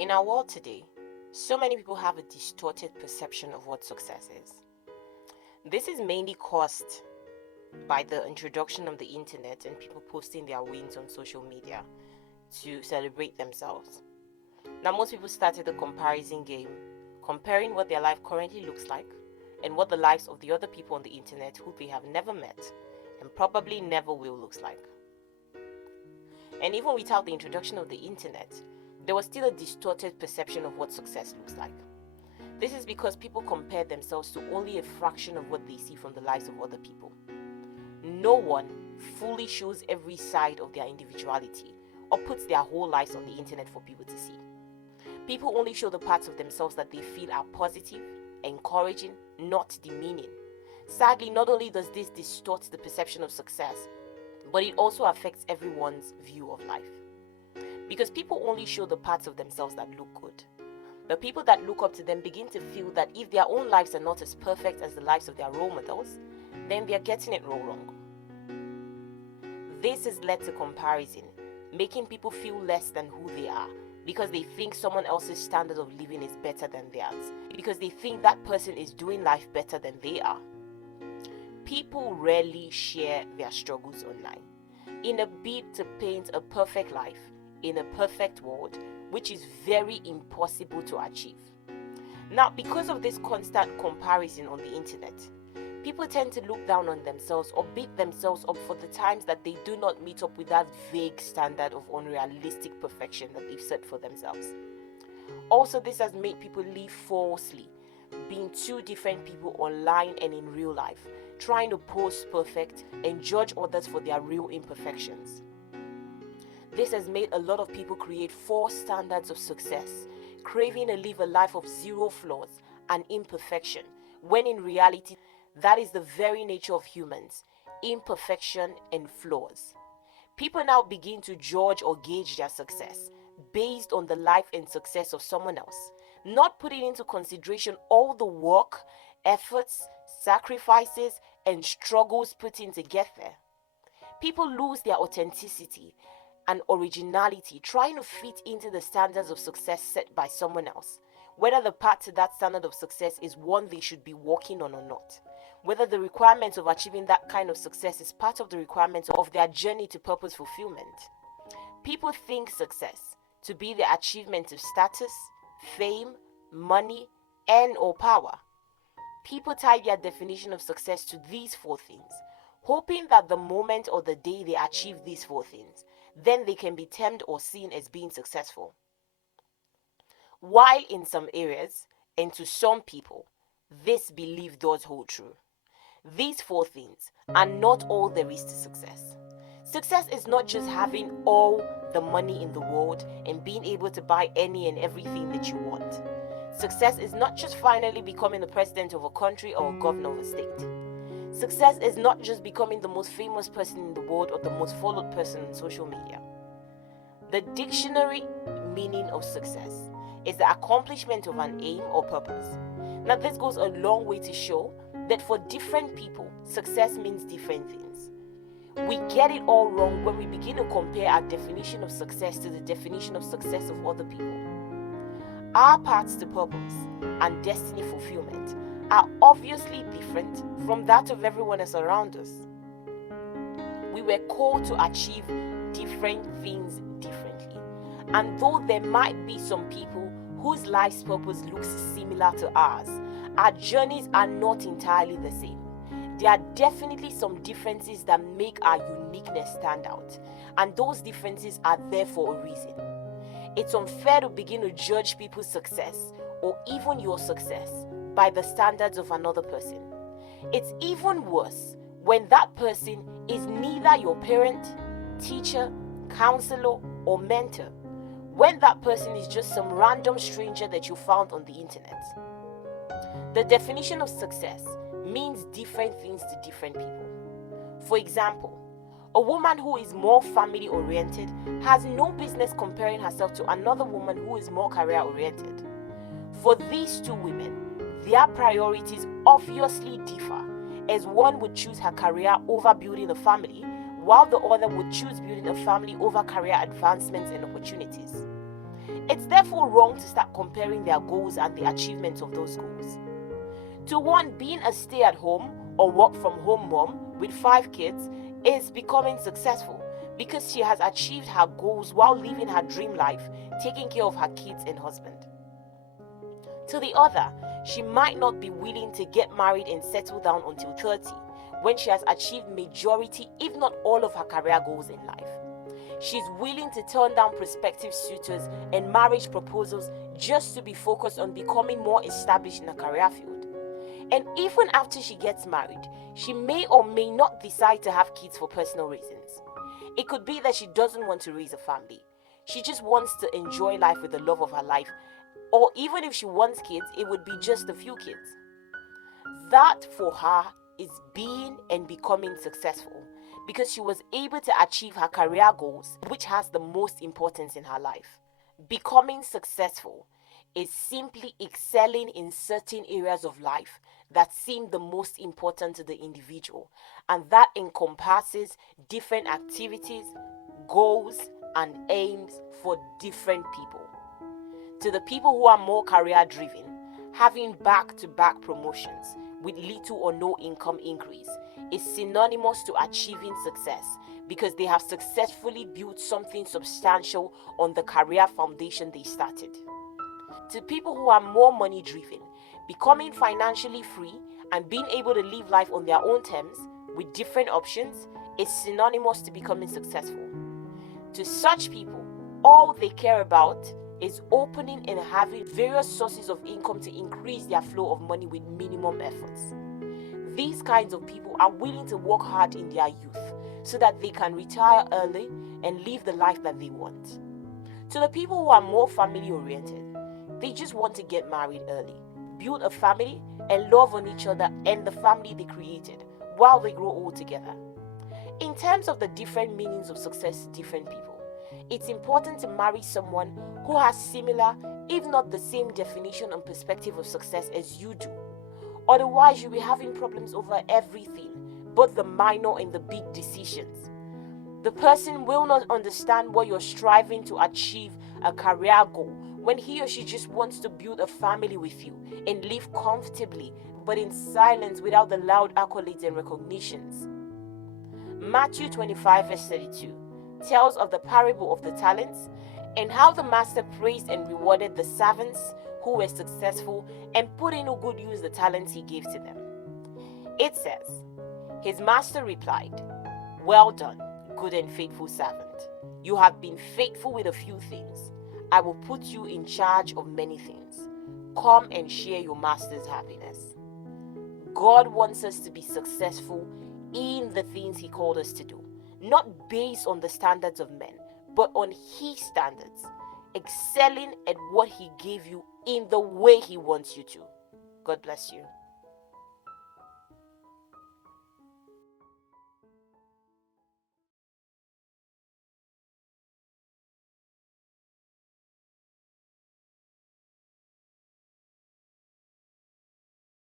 In our world today, so many people have a distorted perception of what success is. This is mainly caused by the introduction of the internet and people posting their wins on social media to celebrate themselves. Now, most people started a comparison game, comparing what their life currently looks like and what the lives of the other people on the internet who they have never met and probably never will looks like. And even without the introduction of the internet, there was still a distorted perception of what success looks like. This is because people compare themselves to only a fraction of what they see from the lives of other people. No one fully shows every side of their individuality or puts their whole lives on the internet for people to see. People only show the parts of themselves that they feel are positive, encouraging, not demeaning. Sadly, not only does this distort the perception of success, but it also affects everyone's view of life. Because people only show the parts of themselves that look good. The people that look up to them begin to feel that if their own lives are not as perfect as the lives of their role models, then they are getting it all wrong. This has led to comparison, making people feel less than who they are because they think someone else's standard of living is better than theirs, because they think that person is doing life better than they are. People rarely share their struggles online in a bid to paint a perfect life in a perfect world, which is very impossible to achieve. Now, because of this constant comparison on the internet, people tend to look down on themselves or beat themselves up for the times that they do not meet up with that vague standard of unrealistic perfection that they've set for themselves. Also, this has made people live falsely, being two different people online and in real life, trying to pose perfect and judge others for their real imperfections. This has made a lot of people create false standards of success, craving to live a life of zero flaws and imperfection, when in reality, that is the very nature of humans, imperfection and flaws. People now begin to judge or gauge their success based on the life and success of someone else, not putting into consideration all the work, efforts, sacrifices, and struggles put in to get there. People lose their authenticity and originality trying to fit into the standards of success set by someone else, whether the path to that standard of success is one they should be working on or not, whether the requirements of achieving that kind of success is part of the requirements of their journey to purpose fulfillment. People think success to be the achievement of status, fame, money, and/or power. People tie their definition of success to these four things, hoping that the moment or the day they achieve these four things, then they can be termed or seen as being successful. While in some areas, and to some people, this belief does hold true. These four things are not all there is to success. Success is not just having all the money in the world and being able to buy any and everything that you want. Success is not just finally becoming the president of a country or a governor of a state. Success is not just becoming the most famous person in the world or the most followed person on social media. The dictionary meaning of success is the accomplishment of an aim or purpose. Now, this goes a long way to show that for different people, success means different things. We get it all wrong when we begin to compare our definition of success to the definition of success of other people. Our paths to purpose and destiny fulfillment are obviously different from that of everyone else around us. We were called to achieve different things differently. And though there might be some people whose life's purpose looks similar to ours, our journeys are not entirely the same. There are definitely some differences that make our uniqueness stand out, and those differences are there for a reason. It's unfair to begin to judge people's success, or even your success, by the standards of another person. It's even worse when that person is neither your parent, teacher, counselor, or mentor, when that person is just some random stranger that you found on the internet. The definition of success means different things to different people. For example, a woman who is more family oriented has no business comparing herself to another woman who is more career oriented. For these two women, their priorities obviously differ, as one would choose her career over building a family, while the other would choose building a family over career advancements and opportunities. It's therefore wrong to start comparing their goals and the achievements of those goals. To one, being a stay-at-home or work-from-home mom with 5 kids is becoming successful because she has achieved her goals while living her dream life, taking care of her kids and husband. To the other, she might not be willing to get married and settle down until 30, when she has achieved majority, if not all, of her career goals in life. She's willing to turn down prospective suitors and marriage proposals just to be focused on becoming more established in a career field. And even after she gets married, she may or may not decide to have kids for personal reasons. It could be that she doesn't want to raise a family. She just wants to enjoy life with the love of her life. Or even if she wants kids, it would be just a few kids. That for her is being and becoming successful because she was able to achieve her career goals, which has the most importance in her life. Becoming successful is simply excelling in certain areas of life that seem the most important to the individual, and that encompasses different activities, goals, and aims for different people. To the people who are more career driven, having back-to-back promotions with little or no income increase is synonymous to achieving success because they have successfully built something substantial on the career foundation they started. To people who are more money driven, becoming financially free and being able to live life on their own terms with different options is synonymous to becoming successful. To such people, all they care about is opening and having various sources of income to increase their flow of money with minimum efforts. These kinds of people are willing to work hard in their youth so that they can retire early and live the life that they want. To the people who are more family oriented, they just want to get married early, build a family, and love on each other and the family they created while they grow old together. In terms of the different meanings of success to different people, it's important to marry someone who has similar, if not the same definition and perspective of success as you do. Otherwise, you'll be having problems over everything, both the minor and the big decisions. The person will not understand what you're striving to achieve a career goal when he or she just wants to build a family with you and live comfortably, but in silence without the loud accolades and recognitions. Matthew 25 verse 32 tells of the parable of the talents and how the master praised and rewarded the servants who were successful and put into good use the talents he gave to them. It says, his master replied, "Well done, good and faithful servant. You have been faithful with a few things. I will put you in charge of many things. Come and share your master's happiness." God wants us to be successful in the things he called us to do, not based on the standards of men, but on his standards, excelling at what he gave you in the way he wants you to. God bless you.